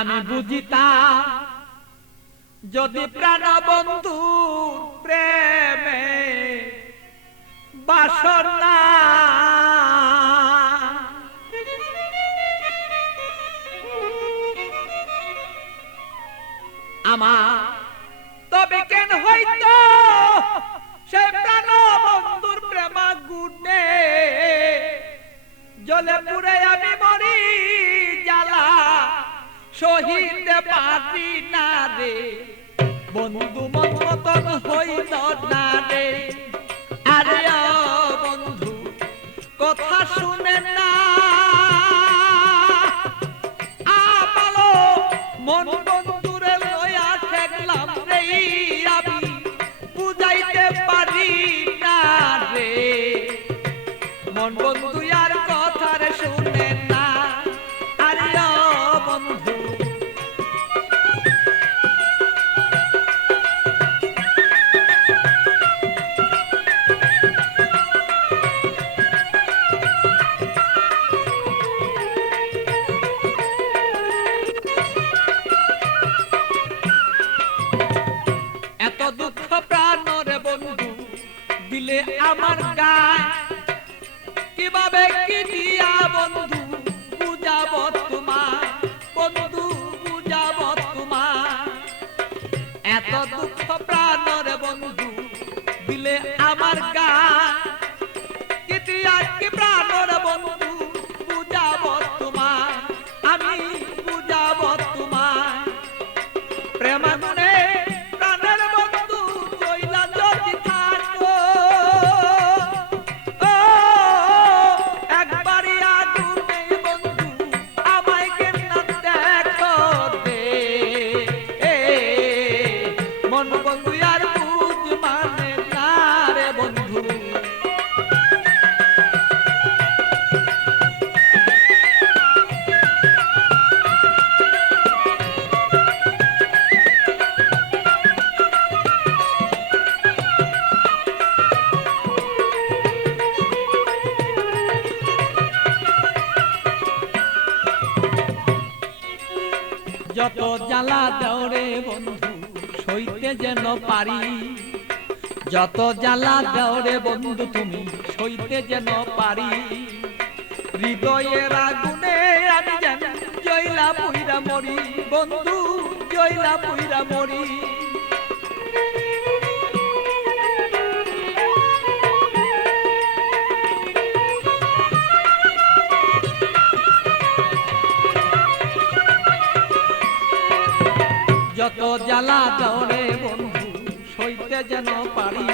আমি বুঝিতাম যদি প্রাণ বন্ধু প্রেমে বাসনা আমার তবে কেন হইতো সে প্রাণ বন্ধুর প্রেমাগুনে জলে পুড়ে আমি মরি জ্বালা সহিতে পারি না রে বন্ধু মন মতন হইল না রে আরে বন্ধু কথা শুনে না আমালো মন বন্ধুরে লয়া ঠেকলাম রে আমি বুঝাইতে পারি না রে মন বন্ধু আর কথা রে শুনে না আরে বন্ধু এত দুঃখ প্রাণরে বন্ধু দিলে আমার গায় কিভাবে কি দিয়া বন্ধু বুঝাব তোমার বন্ধু বুঝাব তোমার এত দুঃখ প্রাণরে বন্ধু দিলে আমার গায় কি দিয়া কি প্রাণরে বন্ধু বুঝাব তোমার আমি বুঝাব তোমার প্রেমাগুনে যত জ্বালা দেওরে বন্ধু সইতে যেন পারি যত জ্বালা দেওরে বন্ধু তুমি সইতে যেন পারি হৃদয়ের আগুনে আমি যেন জয়লা পুইরা মরি বন্ধু জয়লা পুইরা মরি যত জ্বালা দেওরে বন্ধু সইতে যেন পারি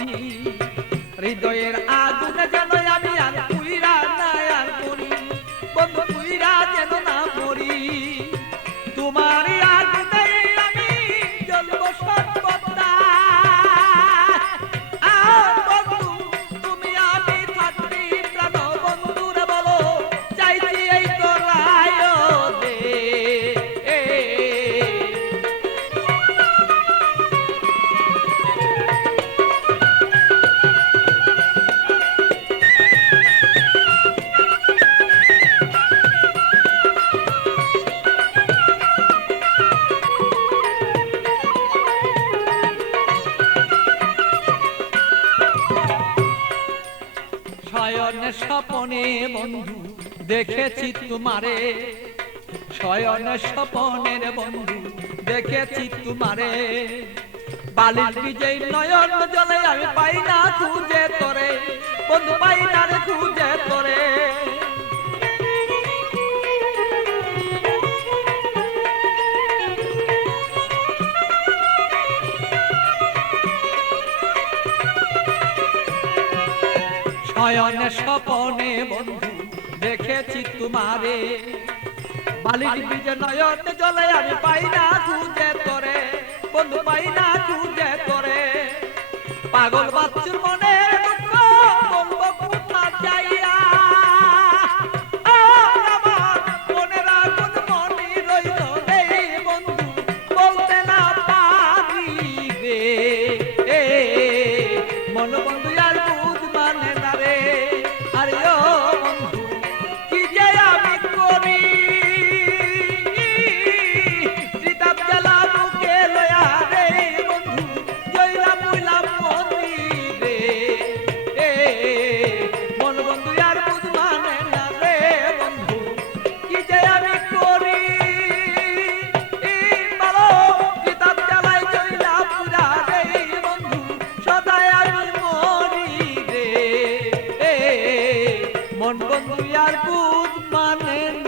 হৃদয়ের আগুনে যেন আমি আর পুইরা না আর মরি বন্ধু পুইরা যেন না মরি তোমার আগুনে আমি জ্বলব সর্বদা বন্ধু তুমি আমি থাকবি প্রাণ বন্ধুরে বলো চাইছি এই তো রায় দে শয়নে স্বপনে বন্ধু দেখেছি তোমারে শয়নে স্বপনের বন্ধু দেখেছি তোমারে বালির বিজয় নয়ন জলে আমি পাই না খুঁজে তোরে বন্ধু পাই না রে খুঁজে তোরে শয়নে স্বপনে বন্ধু দেখেছি তোমারে বালির বীজে নয়ন জলে আমি পাই না খুঁজে তোরে বন্ধু পাই না খুঁজে তোরে পাগল বাচ্চুর মনে দুঃখ বলবো কোথা যাইয়া আমার মনের আগুন মনে রইল এই বন্ধু বলতে না পারি রে মন বন্ধু আর বুঝ মানে না রে আরে ও বন্ধু কি যে আমি করি মন বন্ধু আর বুঝ মানে